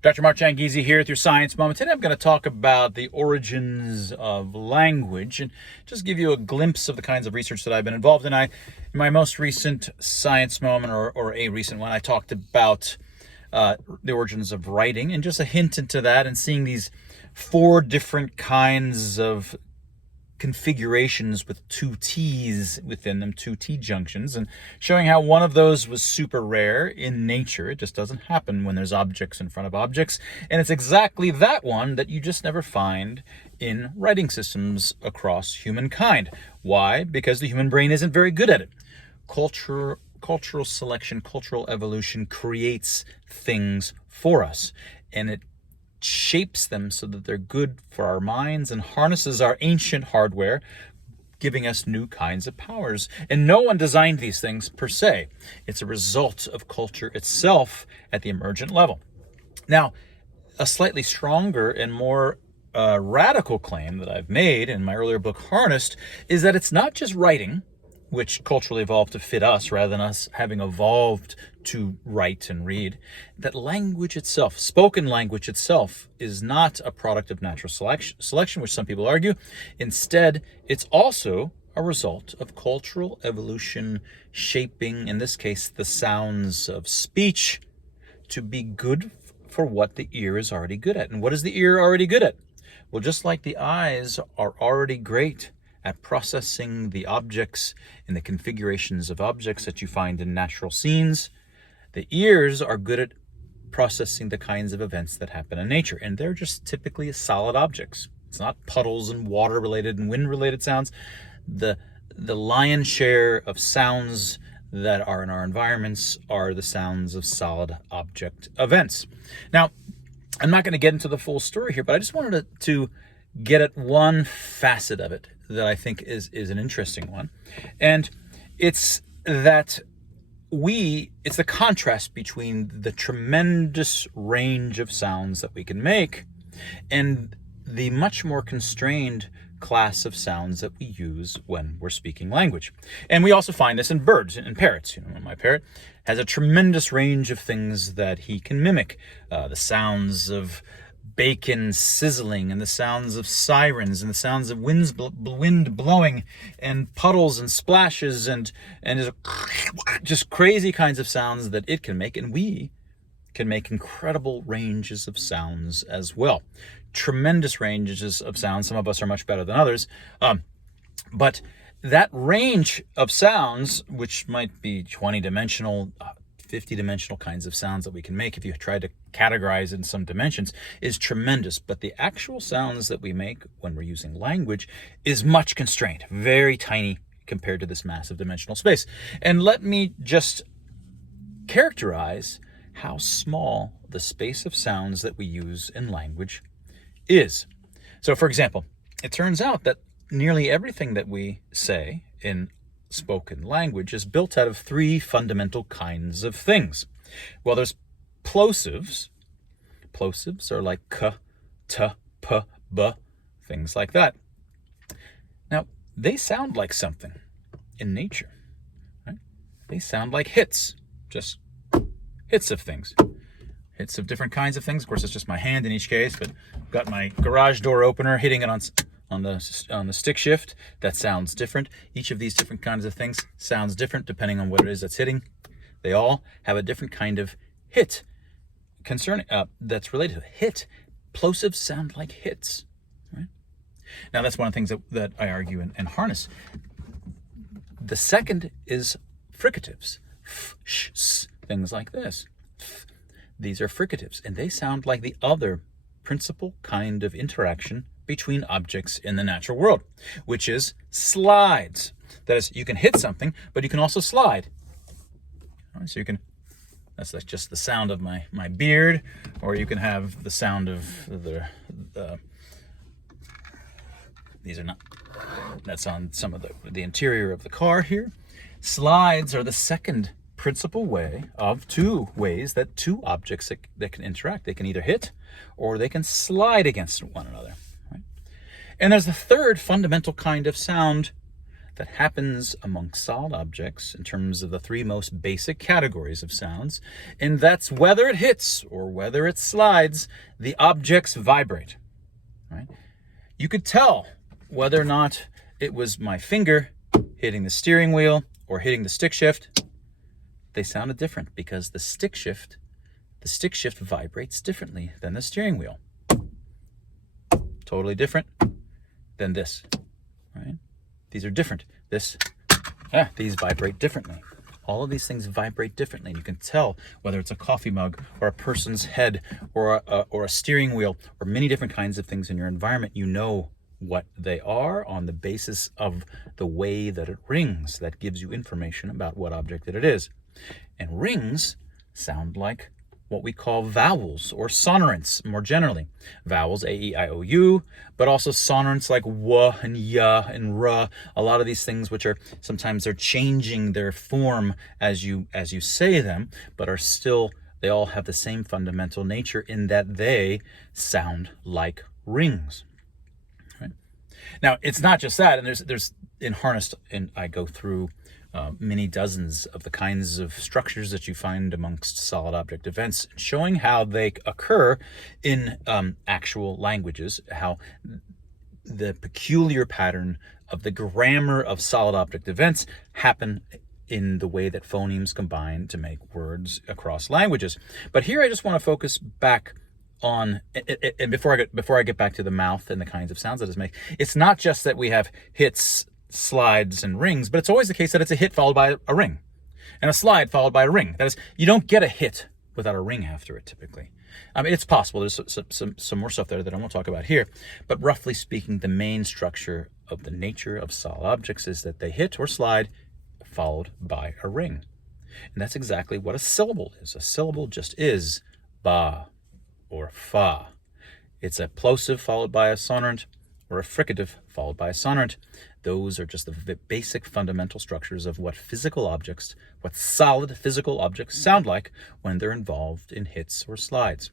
Dr. Mark Changizi here with your Science Moment. Today I'm going to talk about the origins of language and just give you a glimpse of the kinds of research that I've been involved in. In my most recent Science Moment, or a recent one, I talked about the origins of writing and just a hint into that, and seeing these 4 different kinds of configurations with 2 T's within them, 2 T junctions, and showing how one of those was super rare in nature. It just doesn't happen when there's objects in front of objects. And it's exactly that one that you just never find in writing systems across humankind. Why? Because the human brain isn't very good at it. Cultural selection, cultural evolution creates things for us, and it shapes them so that they're good for our minds and harnesses our ancient hardware, giving us new kinds of powers. And no one designed these things per se. It's a result of culture itself at the emergent level. Now, a slightly stronger and more radical claim that I've made in my earlier book, Harnessed, is that it's not just writing, which culturally evolved to fit us rather than us having evolved to write and read, that language itself, spoken language itself, is not a product of natural selection, which some people argue. Instead, it's also a result of cultural evolution shaping, in this case, the sounds of speech to be good for what the ear is already good at. And what is the ear already good at? Well, just like the eyes are already great at processing the objects and the configurations of objects that you find in natural scenes, the ears are good at processing the kinds of events that happen in nature. And they're just typically solid objects. It's not puddles and water-related and wind-related sounds. The lion's share of sounds that are in our environments are the sounds of solid object events. Now, I'm not going to get into the full story here, but I just wanted to get at one facet of it that I think is an interesting one. And it's that it's the contrast between the tremendous range of sounds that we can make and the much more constrained class of sounds that we use when we're speaking language. And we also find this in birds and parrots. My parrot has a tremendous range of things that he can mimic. The sounds of bacon sizzling, and the sounds of sirens, and the sounds of wind blowing, and puddles and splashes, and just crazy kinds of sounds that it can make. And we can make incredible ranges of sounds as well. Tremendous ranges of sounds. Some of us are much better than others. But that range of sounds, which might be 20-dimensional, 50-dimensional kinds of sounds that we can make if you try to categorize in some dimensions, is tremendous. But the actual sounds that we make when we're using language is much constrained, very tiny compared to this massive dimensional space. And let me just characterize how small the space of sounds that we use in language is. So, for example, it turns out that nearly everything that we say in spoken language is built out of 3 fundamental kinds of things. Well, there's plosives. Plosives are like k, t, p, b, things like that. Now, they sound like something in nature, right? They sound like hits, just hits of things. Hits of different kinds of things. Of course, it's just my hand in each case, but I've got my garage door opener hitting it on the stick shift. That sounds different. Each of these different kinds of things sounds different depending on what it is that's hitting. They all have a different kind of hit that's related to hit. Plosives sound like hits, right? Now, that's one of the things that I argue and harness. The second is fricatives. F, sh, s, things like this. These are fricatives, and they sound like the other principal kind of interaction between objects in the natural world, which is slides. That is, you can hit something, but you can also slide. All right, so that's just the sound of my beard, or you can have the sound of that's on some of the interior of the car here. Slides are the second principal way of 2 ways that 2 objects that can interact. They can either hit or they can slide against one another. Right? And there's the third fundamental kind of sound that happens among solid objects in terms of the three most basic categories of sounds, and that's whether it hits or whether it slides, the objects vibrate. Right? You could tell whether or not it was my finger hitting the steering wheel or hitting the stick shift. They sounded different because the stick shift vibrates differently than the steering wheel. Totally different than this, right? These are different. These vibrate differently. All of these things vibrate differently. You can tell whether it's a coffee mug or a person's head or a steering wheel or many different kinds of things in your environment. You know what they are on the basis of the way that it rings. That gives you information about what object that it is. And rings sound like what we call vowels or sonorants more generally. Vowels, A, E, I, O, U, but also sonorants like W and Y and R. A lot of these things which are sometimes they're changing their form as you say them, but are still, they all have the same fundamental nature in that they sound like rings. Right? Now, it's not just that, and there's in Harnessed, and I go through many dozens of the kinds of structures that you find amongst solid object events, showing how they occur in actual languages, how the peculiar pattern of the grammar of solid object events happen in the way that phonemes combine to make words across languages. But here I just want to focus back on, and before I get back to the mouth and the kinds of sounds that it makes, it's not just that we have hits, slides, and rings, but it's always the case that it's a hit followed by a ring and a slide followed by a ring. That is, you don't get a hit without a ring after it typically. I mean, it's possible. There's some more stuff there that I won't talk about here, but roughly speaking, the main structure of the nature of solid objects is that they hit or slide followed by a ring. And that's exactly what a syllable is. A syllable just is ba or fa. It's a plosive followed by a sonorant, or a fricative followed by a sonorant. Those are just the basic fundamental structures of what solid physical objects sound like when they're involved in hits or slides.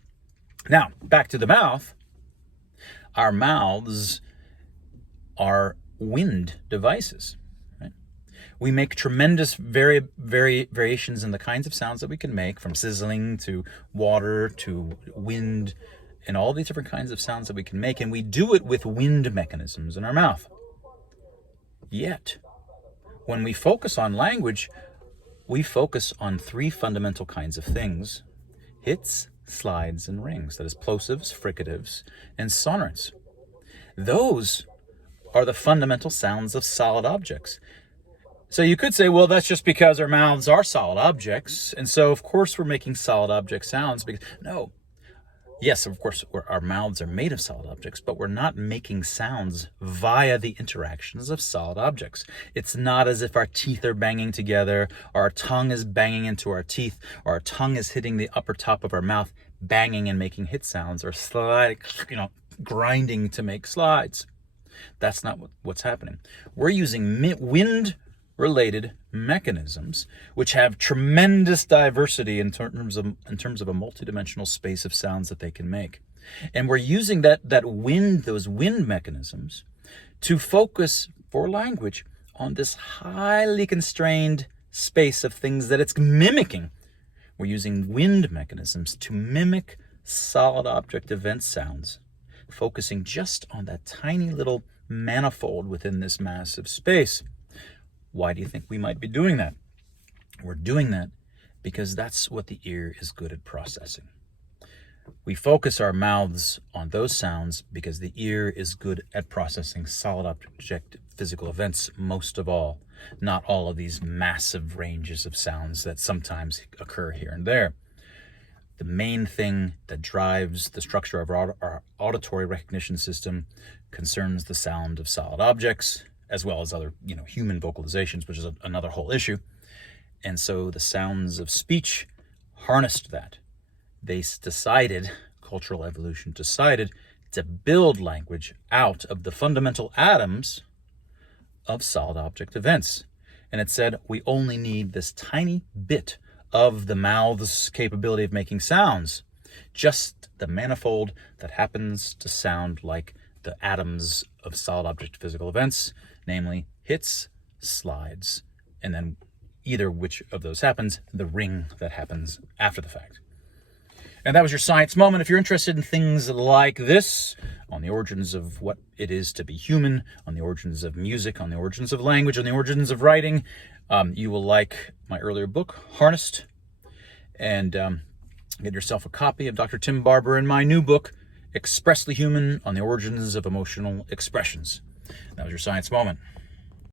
Now, back to the mouth. Our mouths are wind devices. Right? We make tremendous variations in the kinds of sounds that we can make, from sizzling to water to wind, and all these different kinds of sounds that we can make, and we do it with wind mechanisms in our mouth. Yet, when we focus on language, we focus on three fundamental kinds of things: hits, slides, and rings. That is, plosives, fricatives, and sonorants. Those are the fundamental sounds of solid objects. So you could say, well, that's just because our mouths are solid objects, and so of course we're making solid object sounds. No. Yes, of course, our mouths are made of solid objects, but we're not making sounds via the interactions of solid objects. It's not as if our teeth are banging together, or our tongue is banging into our teeth, or our tongue is hitting the upper top of our mouth, banging and making hit sounds, or grinding to make slides. That's not what's happening. We're using wind-related mechanisms, which have tremendous diversity in terms of a multidimensional space of sounds that they can make. And we're using those wind mechanisms to focus for language on this highly constrained space of things that it's mimicking. We're using wind mechanisms to mimic solid object event sounds, focusing just on that tiny little manifold within this massive space. Why do you think we might be doing that? We're doing that because that's what the ear is good at processing. We focus our mouths on those sounds because the ear is good at processing solid object physical events most of all, not all of these massive ranges of sounds that sometimes occur here and there. The main thing that drives the structure of our auditory recognition system concerns the sound of solid objects, as well as other, human vocalizations, which is another whole issue. And so the sounds of speech harnessed that. Cultural evolution decided to build language out of the fundamental atoms of solid object events. And it said, we only need this tiny bit of the mouth's capability of making sounds, just the manifold that happens to sound like the atoms of solid object physical events, namely hits, slides, and then either which of those happens, the ring that happens after the fact. And that was your science moment. If you're interested in things like this, on the origins of what it is to be human, on the origins of music, on the origins of language, on the origins of writing, you will like my earlier book, Harnessed, and get yourself a copy of Dr. Tim Barber and my new book, Expressly Human, on the origins of emotional expressions. That was your science moment.